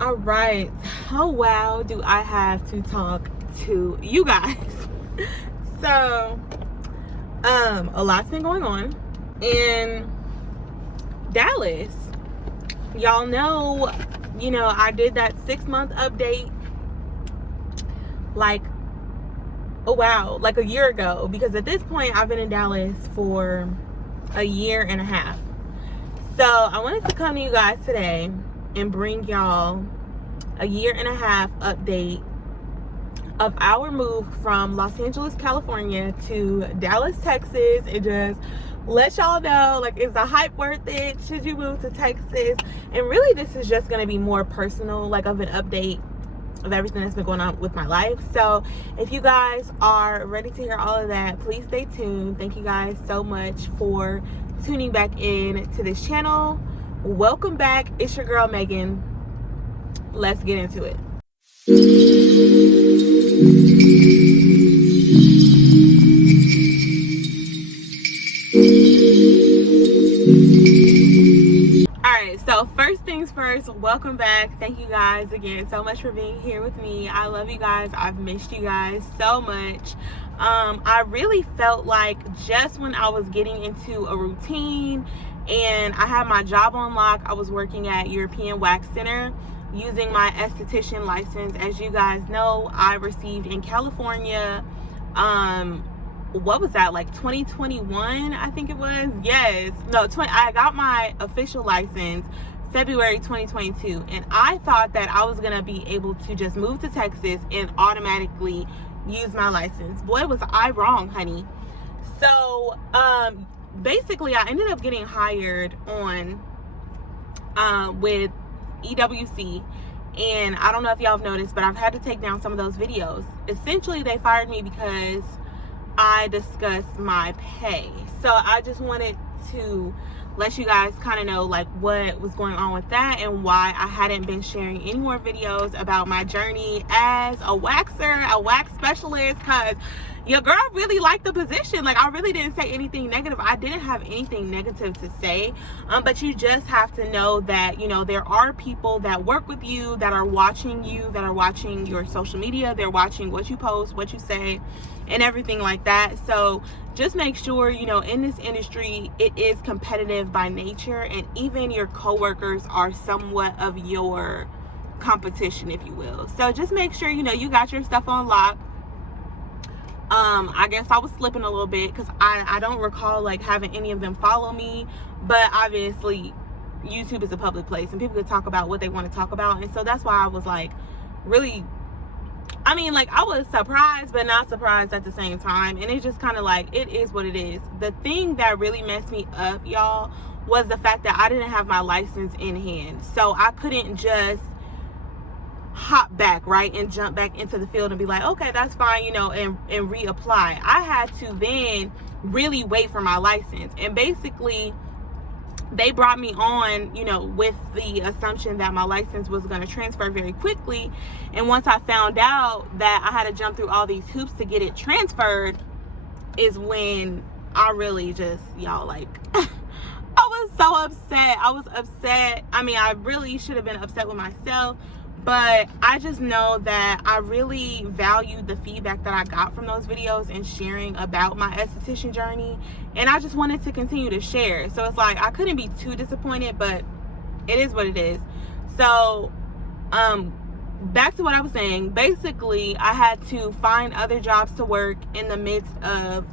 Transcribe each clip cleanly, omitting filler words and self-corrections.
All right. How wow do I have to talk to you guys? So, a lot's been going on in Dallas. Y'all know, I did that 6-month update like a year ago, because at this point I've been in Dallas for a year and a half. So I wanted to come to you guys today and bring y'all a year and a half update of our move from Los Angeles, California to Dallas, Texas, and just let y'all know, like, is the hype worth it? Should you move to Texas? And really, this is just going to be more personal, like, of an update of everything that's been going on with my life. So if you guys are ready to hear all of that, please stay tuned. Thank you guys so much for tuning back in to this channel. Welcome back. It's your girl Megan. Let's get into it. Alright, so first things first, welcome back. Thank you guys again so much for being here with me. I love you guys. I've missed you guys so much. I really felt like just when I was getting into a routine and I had my job on lock, I was working at European Wax Center using my esthetician license. As you guys know, I received in California, what was that, like 2021, I think it was? Yes. No, I got my official license February 2022, and I thought that I was gonna be able to just move to Texas and automatically use my license. Boy, was I wrong, honey. So basically I ended up getting hired on with EWC, and I don't know if y'all have noticed, but I've had to take down some of those videos. Essentially, they fired me because I discussed my pay. So I just wanted to let you guys kind of know, like, what was going on with that and why I hadn't been sharing any more videos about my journey as a waxer, a wax specialist, because your girl really liked the position. Like, I really didn't say anything negative. I didn't have anything negative to say, but you just have to know that, there are people that work with you, that are watching you, that are watching your social media. They're watching what you post, what you say, and everything like that. So just make sure, in this industry, it is competitive by nature, and even your coworkers are somewhat of your competition, if you will. So just make sure, you got your stuff on lock. I guess I was slipping a little bit because I don't recall like having any of them follow me, but obviously YouTube is a public place and people can talk about what they want to talk about. And so that's why I was like, really, I was surprised but not surprised at the same time. And it's just kind of like, it is what it is. The thing that really messed me up, y'all, was the fact that I didn't have my license in hand. So I couldn't just hop back, right, and jump back into the field and be like, okay, that's fine, and reapply. I had to then really wait for my license. And basically they brought me on, with the assumption that my license was going to transfer very quickly. And once I found out that I had to jump through all these hoops to get it transferred, is when I really just, y'all, like, I was so upset. I was upset. I really should have been upset with myself, but I just know that I really valued the feedback that I got from those videos and sharing about my esthetician journey, and I just wanted to continue to share. So it's like I couldn't be too disappointed, but it is what it is. So back to what I was saying. Basically, I had to find other jobs to work in the midst of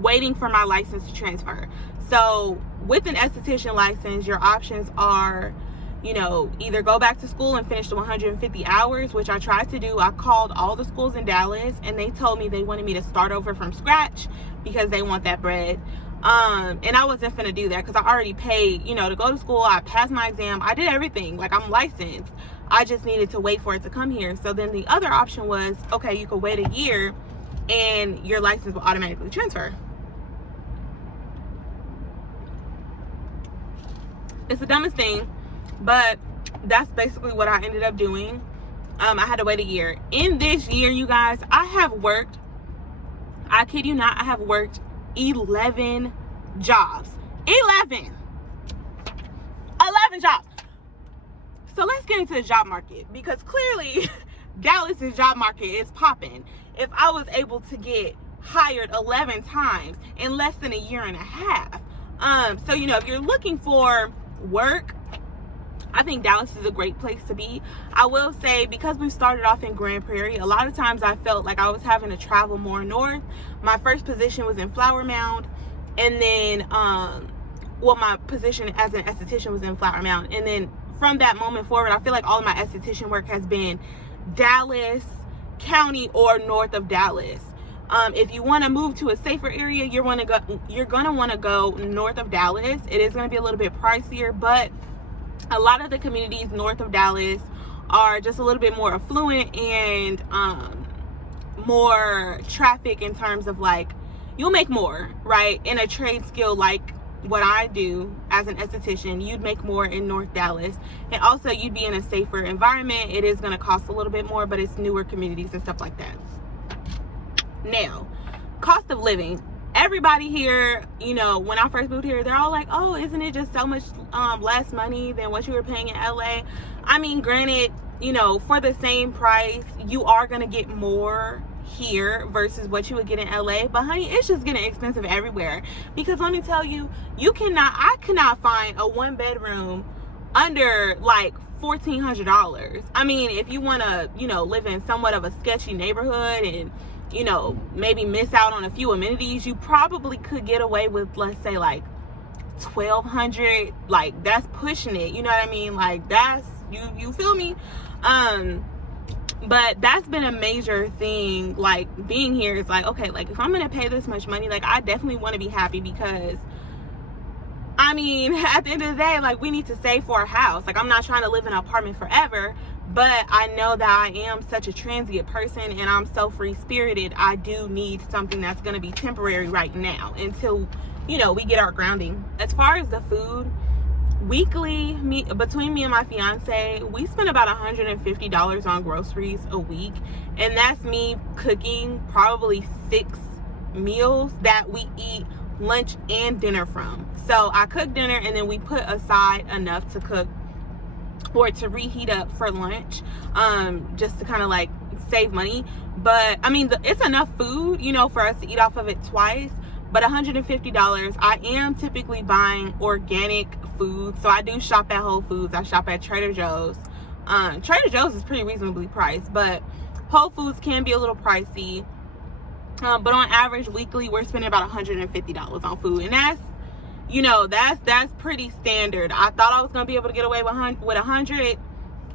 waiting for my license to transfer. So with an esthetician license, your options are, either go back to school and finish the 150 hours, which I tried to do. I called all the schools in Dallas and they told me they wanted me to start over from scratch because they want that bread. And I wasn't finna do that because I already paid, to go to school. I passed my exam. I did everything. Like, I'm licensed. I just needed to wait for it to come here. So then the other option was, okay, you could wait a year and your license will automatically transfer. It's the dumbest thing, but that's basically what I ended up doing. I had to wait a year. In this year, you guys, I have worked, I kid you not, I have worked 11 jobs. 11 jobs. So let's get get into the job market, because clearly Dallas's job market is popping. If I was able to get hired 11 times in less than a year and a half. So, you know, if you're looking for work, I think Dallas is a great place to be. I will say, because we started off in Grand Prairie, a lot of times I felt like I was having to travel more north. My first position was in Flower Mound, and then, well, my position as an esthetician was in Flower Mound. And then from that moment forward, I feel like all of my esthetician work has been Dallas County or north of Dallas. If you want to move to a safer area, you're gonna want to go north of Dallas. It is going to be a little bit pricier, but a lot of the communities north of Dallas are just a little bit more affluent and more traffic in terms of, like, you'll make more, right? In a trade skill like what I do as an esthetician, you'd make more in North Dallas. And also, you'd be in a safer environment. It is going to cost a little bit more, but it's newer communities and stuff like that. Now, cost of living. Everybody here, you know, when I first moved here, they're all like, oh, isn't it just so much less money than what you were paying in LA? I mean, granted, you know, for the same price, you are going to get more here versus what you would get in LA. But honey, it's just getting expensive everywhere. Because let me tell you, I cannot find a 1-bedroom under like $1,400. I mean, if you want to, you know, live in somewhat of a sketchy neighborhood and, you know, maybe miss out on a few amenities, you probably could get away with, let's say, like $1,200. Like, that's pushing it, you know what I mean? Like, that's, you feel me? But that's been a major thing. Like, being here is like, okay, like, if I'm gonna pay this much money, like, I definitely want to be happy, because I mean, at the end of the day, like, we need to save for a house. Like, I'm not trying to live in an apartment forever, but I know that I am such a transient person and I'm so free-spirited. I do need something that's going to be temporary right now until, you know, we get our grounding. As far as the food, weekly, between me and my fiance, we spend about $150 on groceries a week. And that's me cooking probably 6 meals that we eat lunch and dinner from. So I cook dinner, and then we put aside enough to cook or to reheat up for lunch, just to kind of like save money. But I mean, it's enough food, you know, for us to eat off of it twice. But $150, I am typically buying organic food. So I do shop at Whole Foods, I shop at Trader Joe's. Trader Joe's is pretty reasonably priced, but Whole Foods can be a little pricey. But on average, weekly, we're spending about $150 on food. And that's, you know, that's pretty standard. I thought I was going to be able to get away with 100,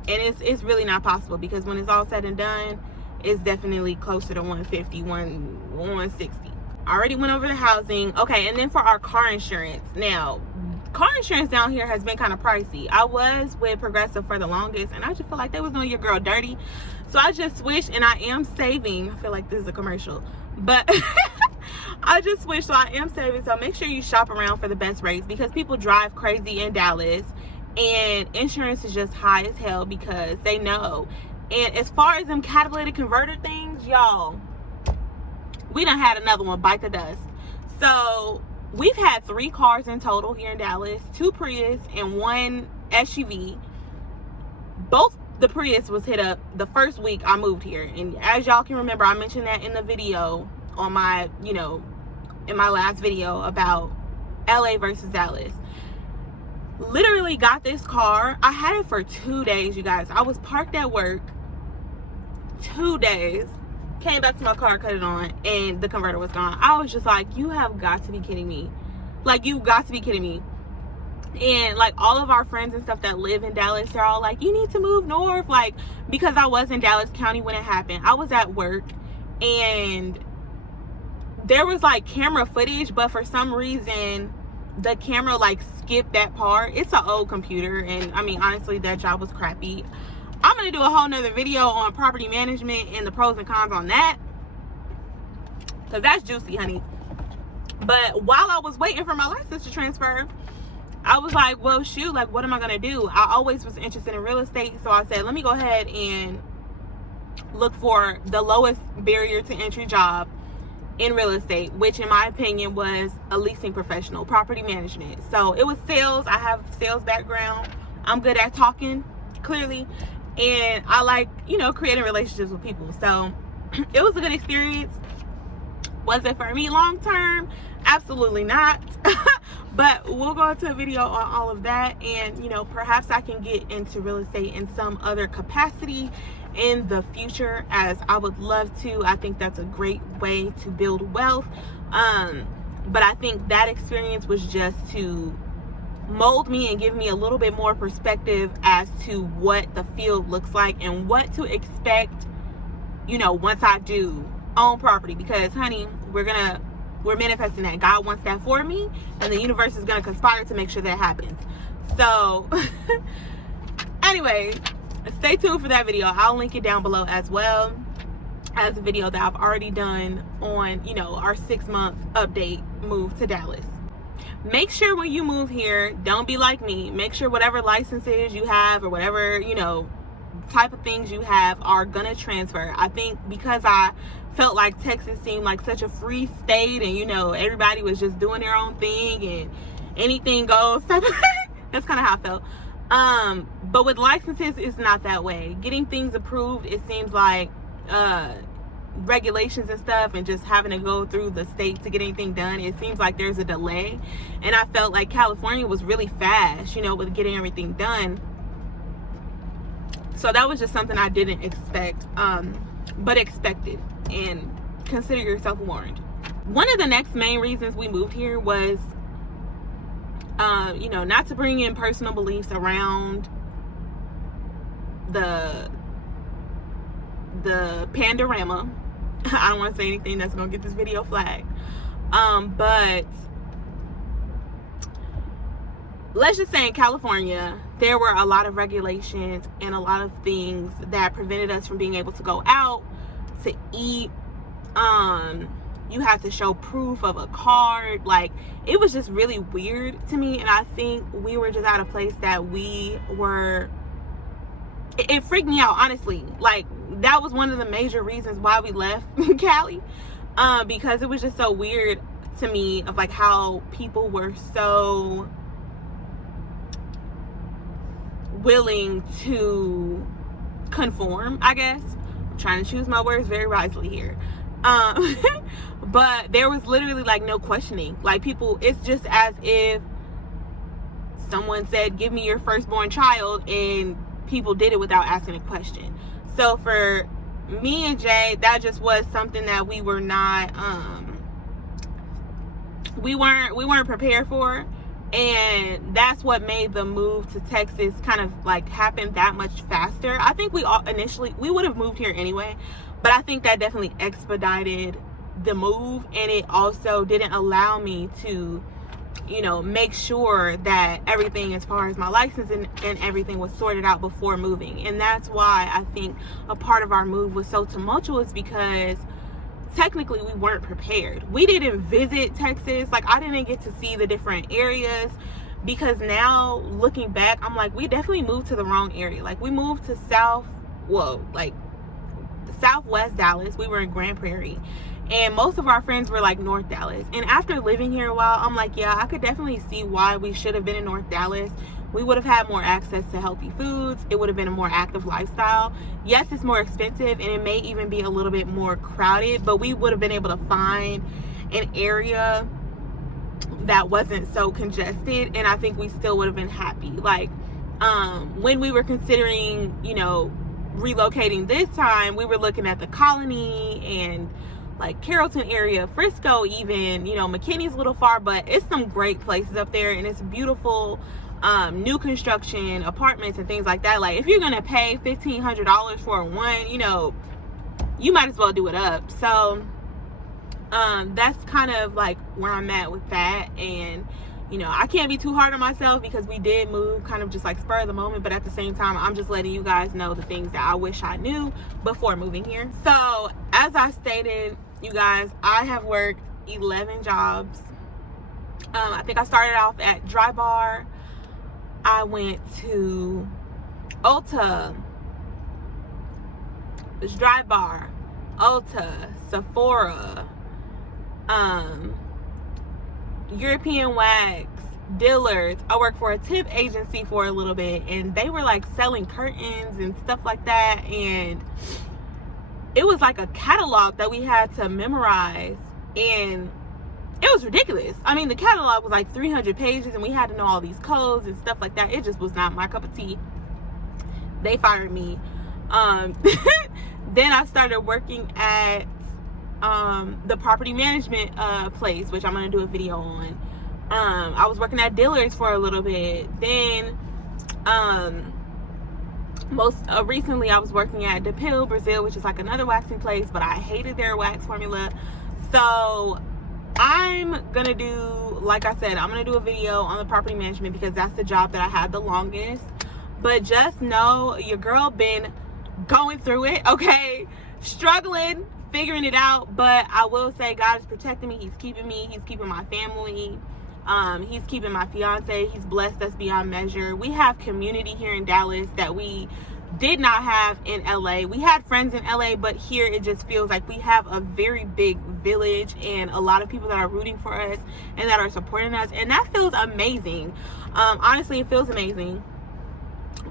and it's really not possible, because when it's all said and done, it's definitely closer to 150, 160. I already went over the housing. Okay, and then for our car insurance. Now, car insurance down here has been kind of pricey. I was with Progressive for the longest, and I just feel like they was doing your girl dirty. So I just switched, and I am saving. I feel like this is a commercial, but I just switched, so I am saving. So make sure you shop around for the best rates, because people drive crazy in Dallas, and insurance is just high as hell because they know. And as far as them catalytic converter things, y'all, we done had another one bite the dust. So we've had 3 cars in total here in Dallas, 2 Prius and 1 SUV. Both the Prius was hit up the first week I moved here. And as y'all can remember, I mentioned that in the video on my, you know, in my last video about LA versus Dallas. Literally got this car. I had it for 2 days, you guys. I was parked at work 2 days. Came back to my car, cut it on, and the converter was gone. I was just like, you have got to be kidding me. Like, you got to be kidding me. And like, all of our friends and stuff that live in Dallas, they're all like, you need to move north. Like, because I was in Dallas County when it happened. I was at work, and there was like camera footage, but for some reason the camera like skipped that part. It's an old computer, and I mean, honestly, that job was crappy. I'm gonna do a whole nother video on property management and the pros and cons on that, because that's juicy, honey. But while I was waiting for my license to transfer, I was like, well, shoot, like, what am I gonna do? I always was interested in real estate, so I said, let me go ahead and look for the lowest barrier to entry job in real estate, which in my opinion was a leasing professional, property management. So it was sales. I have sales background. I'm good at talking, clearly, and I like, you know, creating relationships with people. So it was a good experience. Was it for me long term? Absolutely not. But we'll go into a video on all of that, and you know, perhaps I can get into real estate in some other capacity in the future, as I would love to. I think that's a great way to build wealth. But I think that experience was just to mold me and give me a little bit more perspective as to what the field looks like and what to expect, you know, once I do own property. Because honey, we're manifesting that. God wants that for me, and the universe is going to conspire to make sure that happens. So anyway, stay tuned for that video. I'll link it down below, as well as a video that I've already done on, you know, our 6-month update move to Dallas. Make sure when you move here, don't be like me. Make sure whatever licenses you have or whatever, you know, type of things you have are gonna transfer. I think because I felt like Texas seemed like such a free state, and you know, everybody was just doing their own thing and anything goes type of thing. That's kind of how I felt. But with licenses, it's not that way. Getting things approved, it seems like regulations and stuff, and just having to go through the state to get anything done, it seems like there's a delay. And I felt like California was really fast, you know, with getting everything done. So that was just something I didn't expect, but expected, and consider yourself warned. One of the next main reasons we moved here was, you know, not to bring in personal beliefs around the Pandorama. I don't want to say anything that's gonna get this video flagged, but let's just say in California there were a lot of regulations and a lot of things that prevented us from being able to go out to eat. You had to show proof of a card. Like, it was just really weird to me, and I think we were just at a place that we were, it freaked me out, honestly. Like, that was one of the major reasons why we left Cali, because it was just so weird to me of like how people were so willing to conform, I guess. I'm trying to choose my words very wisely here. But there was literally like no questioning. Like, people, it's just as if someone said, give me your firstborn child, and people did it without asking a question. So for me and Jay, that just was something that we were not, we weren't prepared for. And that's what made the move to Texas kind of like happen that much faster. I think we all initially, we would have moved here anyway, but I think that definitely expedited the move, and it also didn't allow me to, you know, make sure that everything as far as my license and everything was sorted out before moving. And that's why I think a part of our move was so tumultuous, because technically we weren't prepared. We didn't visit Texas. Like, I didn't get to see the different areas, because now looking back, I'm like, we definitely moved to the wrong area. Like, we moved to Southwest Dallas. We were in Grand Prairie, and most of our friends were like North Dallas. And after living here a while, I'm like, yeah, I could definitely see why we should have been in North Dallas. We would have had more access to healthy foods. It would have been a more active lifestyle. Yes, it's more expensive, and it may even be a little bit more crowded, but we would have been able to find an area that wasn't so congested, and I think we still would have been happy. Like, when we were considering, you know, relocating this time, we were looking at the Colony and like Carrollton area, Frisco even, you know, McKinney's a little far, but it's some great places up there, and it's beautiful. New construction apartments and things like that. Like, if you're gonna pay $1,500 for one, you know, you might as well do it up. So that's kind of like where I'm at with that. And you know, I can't be too hard on myself, because we did move kind of just like spur of the moment, but at the same time, I'm just letting you guys know the things that I wish I knew before moving here. So as I stated, you guys, I have worked 11 jobs. I think I started off at Dry Bar. I went to Ulta, Dry Bar, Ulta, Sephora, European Wax, Dillard's. I worked for a tip agency for a little bit, and they were like selling curtains and stuff like that, and it was like a catalog that we had to memorize, and it was ridiculous. I mean, the catalog was like 300 pages, and we had to know all these codes and stuff like that. It just was not my cup of tea. They fired me. Then I started working at the property management place, which I'm going to do a video on. I was working at Dillard's for a little bit. Then most recently I was working at DePille Brazil, which is like another waxing place, but I hated their wax formula. So I'm gonna do, like I said, I'm gonna do a video on the property management because that's the job that I had the longest. But just know your girl been going through it, okay? Struggling, figuring it out. But I will say God is protecting me. He's keeping me. He's keeping my family. He's keeping my fiance. He's blessed us beyond measure. We have community here in Dallas that we did not have in LA. We had friends in LA, but here it just feels like we have a very big village and a lot of people that are rooting for us and that are supporting us, and that feels amazing. Honestly, it feels amazing.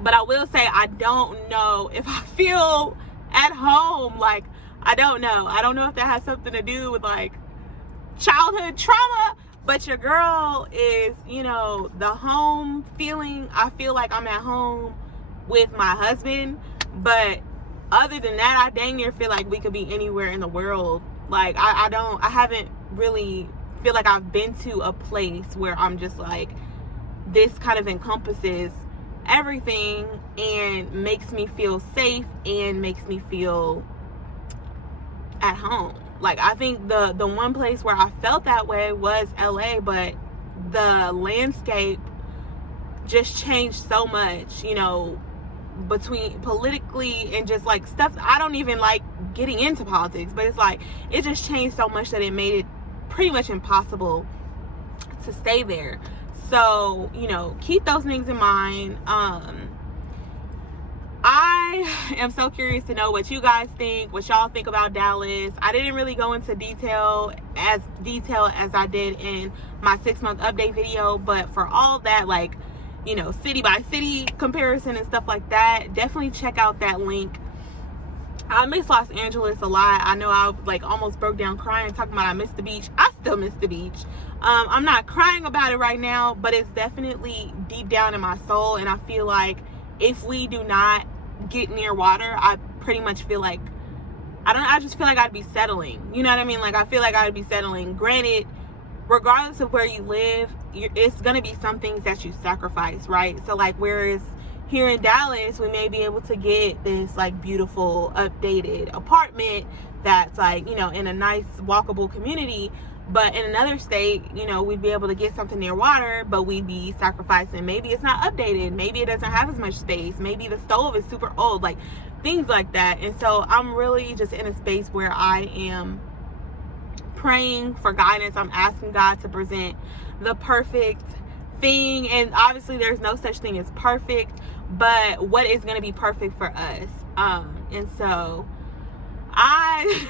But I will say I don't know if I feel at home. Like, I don't know if that has something to do with like childhood trauma. But your girl is, you know, the home feeling. I feel like I'm at home with my husband. But other than that, I dang near feel like we could be anywhere in the world. Like, I haven't really feel like I've been to a place where I'm just like, this kind of encompasses everything and makes me feel safe and makes me feel at home. Like, I think the one place where I felt that way was LA, but the landscape just changed so much, you know, between politically and just like stuff. I don't even like getting into politics, but it's like it just changed so much that it made it pretty much impossible to stay there. So, you know, keep those things in mind. I am so curious to know what you guys think, what y'all think about Dallas. I didn't really go into detail as I did in my 6-month update video, but for all that, like, you know, city by city comparison and stuff like that, definitely check out that link. I miss Los Angeles a lot. I know I like almost broke down crying talking about I miss the beach. I still miss the beach. I'm not crying about it right now, but it's definitely deep down in my soul, and I feel like if we do not get near water, I pretty much feel like I just feel like I'd be settling. You know what I mean? Like, I feel like I would be settling. Granted, regardless of where you live, it's gonna be some things that you sacrifice, right? So like, whereas here in Dallas, we may be able to get this like beautiful updated apartment that's like, you know, in a nice walkable community. But in another state, you know, we'd be able to get something near water, but we'd be sacrificing. Maybe it's not updated. Maybe it doesn't have as much space. Maybe the stove is super old, like things like that. And so I'm really just in a space where I am praying for guidance. I'm asking God to present the perfect thing. And obviously there's no such thing as perfect, but what is going to be perfect for us. And so I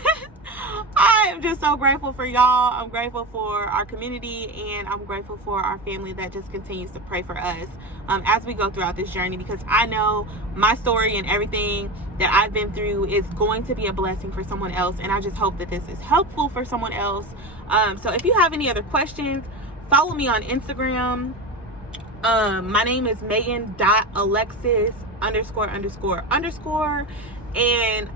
am just so grateful for y'all. I'm grateful for our community, and I'm grateful for our family that just continues to pray for us as we go throughout this journey, because I know my story and everything that I've been through is going to be a blessing for someone else, and I just hope that this is helpful for someone else. So if you have any other questions, follow me on Instagram. My name is Megan.Alexis ____. And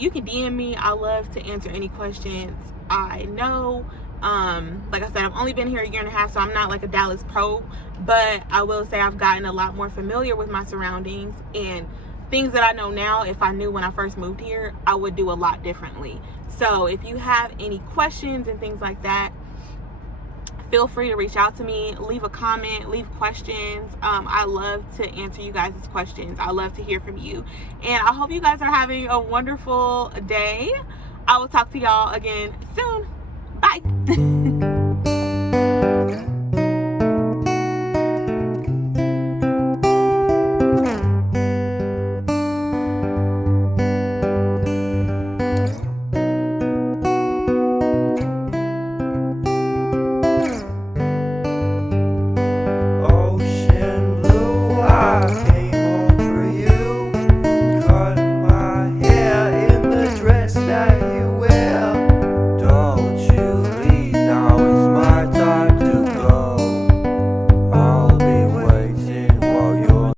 you can DM me. I love to answer any questions. I know, like I said, I've only been here a year and a half, so I'm not like a Dallas pro, but I will say I've gotten a lot more familiar with my surroundings, and things that I know now, if I knew when I first moved here, I would do a lot differently. So if you have any questions and things like that, feel free to reach out to me, leave a comment, leave questions. I love to answer you guys' questions. I love to hear from you. And I hope you guys are having a wonderful day. I will talk to y'all again soon. Bye.